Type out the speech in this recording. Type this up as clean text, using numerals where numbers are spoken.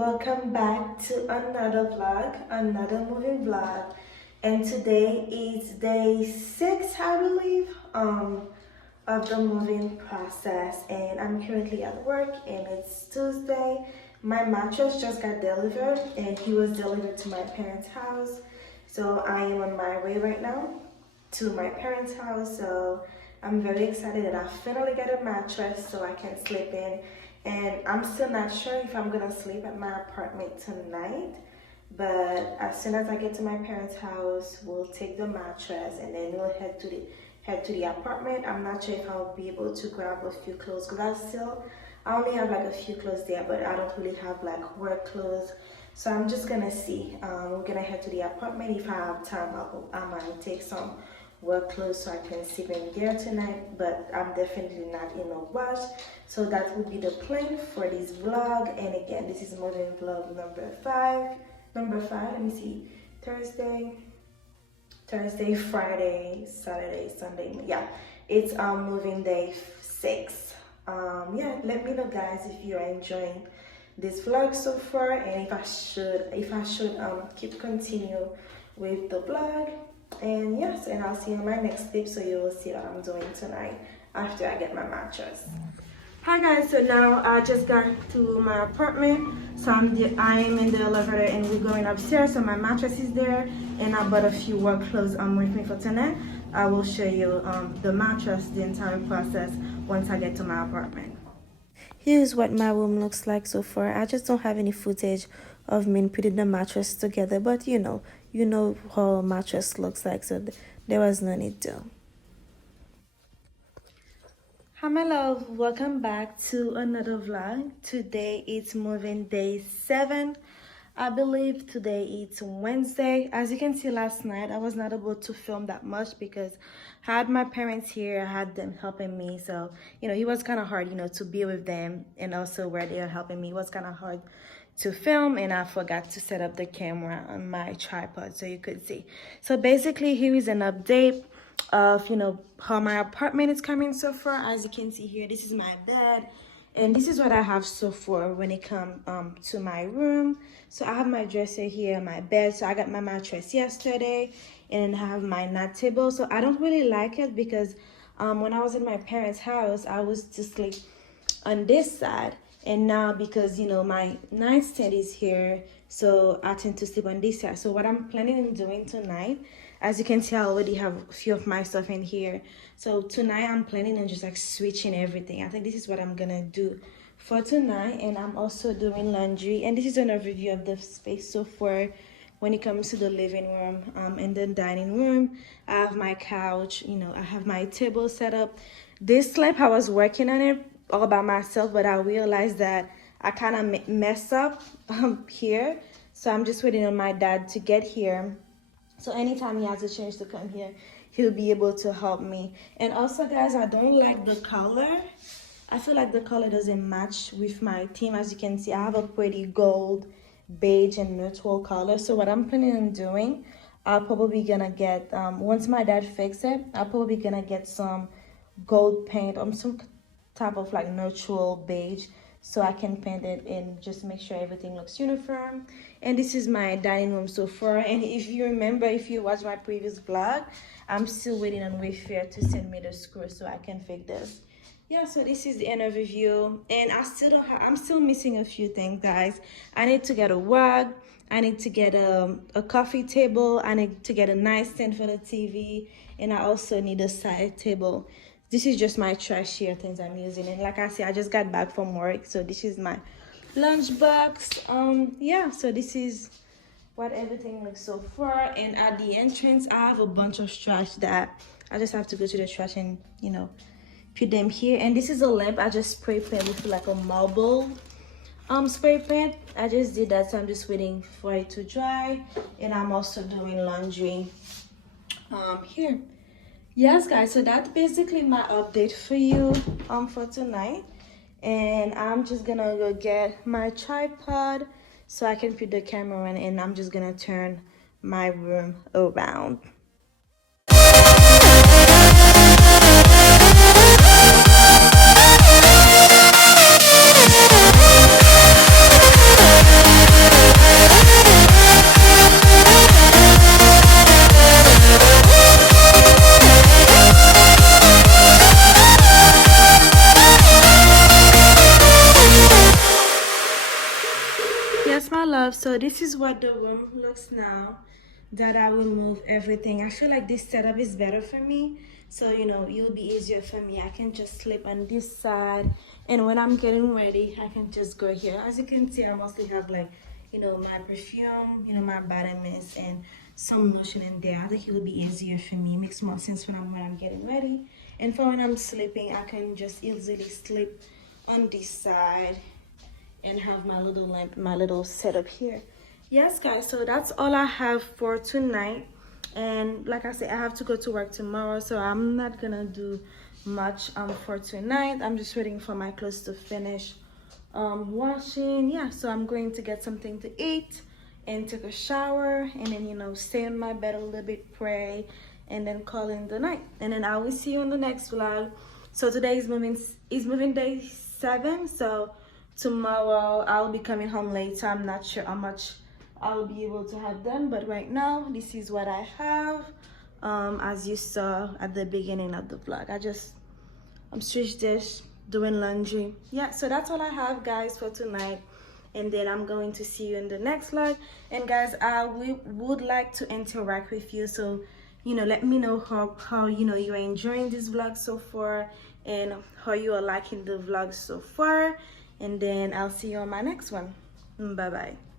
welcome back to another vlog, another moving vlog. And today is day 6, I believe, of the moving process. And I'm currently at work and it's Tuesday. My mattress just got delivered and he was delivered to my parents' house. So I am on my way right now to my parents' house. So I'm very excited that I finally got a mattress so I can sleep in. And I'm still not sure if I'm gonna sleep at my apartment tonight, but as soon as I get to my parents' house, we'll take the mattress and then we'll head to the apartment. I'm not sure if I'll be able to grab a few clothes because I only have like a few clothes there, but I don't really have like work clothes. So I'm just gonna see. We're gonna head to the apartment. If I have time, I might take some work clothes so I can sleep in there tonight, but I'm definitely not in a rush. So that would be the plan for this vlog. And again, this is moving vlog number 5. Let me see. Thursday, Friday, Saturday, Sunday. Yeah, it's moving day 6. Yeah, let me know guys if you're enjoying this vlog so far and if I should keep continue with the vlog. And yes, and I'll see you in my next clip so you will see what I'm doing tonight after I get my mattress. Hi guys, so now I just got to my apartment. So I'm in the elevator and we're going upstairs. So my mattress is there and I bought a few work clothes with me for tonight. I will show you the mattress, the entire process once I get to my apartment. Here's what my room looks like so far. I just don't have any footage of me putting the mattress together, but you know how a mattress looks like, so there was no need to. Hi my love, welcome back to another vlog. Today it's moving day 7. I believe today it's Wednesday. As you can see, last night I was not able to film that much because I had my parents here. I had them helping me, so it was kind of hard to be with them, and also where they are helping me, it was kind of hard to film, and I forgot to set up the camera on my tripod so you could see. So basically here is an update of how my apartment is coming so far. As you can see here, this is my bed and this is what I have so far when it comes to my room. So I have my dresser here, my bed. So I got my mattress yesterday and I have my night table. So I don't really like it because when I was in my parents' house, I was to sleep on this side, and now because my nightstand is here, so I tend to sleep on this side. So what I'm planning on doing tonight, as you can see, I already have a few of my stuff in here. So tonight I'm planning on just like switching everything. I think this is what I'm gonna do for tonight. And I'm also doing laundry, and this is an overview of the space so far when it comes to the living room and the dining room. I have my couch, I have my table set up. This lamp, I was working on it all by myself, but I realized that I kind of messed up here. So I'm just waiting on my dad to get here. So anytime he has a chance to come here, he'll be able to help me. And also guys, I don't like the color. I feel like the color doesn't match with my theme. As you can see, I have a pretty gold, beige, and neutral color. So what I'm planning on doing, I'll probably gonna get, once my dad fixes it, I'll probably gonna get some gold paint or some type of like neutral beige so I can paint it and just make sure everything looks uniform. And this is my dining room so far. And if you remember, if you watched my previous vlog, I'm still waiting on Wayfair to send me the screw so I can fix this. Yeah, so this is the end of review, and I'm still missing a few things guys. I need to get a rug, I need to get a coffee table, I need to get a nightstand for the TV, and I also need a side table. This is just my trash here, things I'm using. And like I said, I just got back from work, so this is my lunchbox. Yeah, so this is what everything looks so far. And at the entrance, I have a bunch of trash that I just have to go to the trash and put them here. And this is a lamp I just spray paint with like a marble spray paint. I just did that, so I'm just waiting for it to dry. And I'm also doing laundry here. Yes guys, so that's basically my update for you for tonight. And I'm just gonna go get my tripod so I can put the camera in, and I'm just gonna turn my room around. so this is what the room looks now that I will move everything. I feel like this setup is better for me, so you know it will be easier for me. I can just sleep on this side, and when I'm getting ready I can just go here. As you can see, I mostly have like, you know, my perfume, you know, my body mist and some lotion in there. I think it will be easier for me. It makes more sense when I'm getting ready, and for when I'm sleeping I can just easily sleep on this side and have my little lamp, my little setup here. Yes guys, so that's all I have for tonight, and like I said, I have to go to work tomorrow, so I'm not gonna do much for tonight. I'm just waiting for my clothes to finish washing. Yeah, so I'm going to get something to eat and take a shower, and then, you know, stay in my bed a little bit, pray, and then call in the night. And then I will see you in the next vlog. So today is moving day 7, so tomorrow I'll be coming home late, so I'm not sure how much I'll be able to have done, but right now this is what I have. As you saw at the beginning of the vlog, I'm switch dish, doing laundry. Yeah, so that's all I have guys for tonight, and then I'm going to see you in the next vlog. And guys, we would like to interact with you, so you know, let me know how you know you're enjoying this vlog so far, and how you are liking the vlog so far. And then I'll see you on my next one. Bye bye.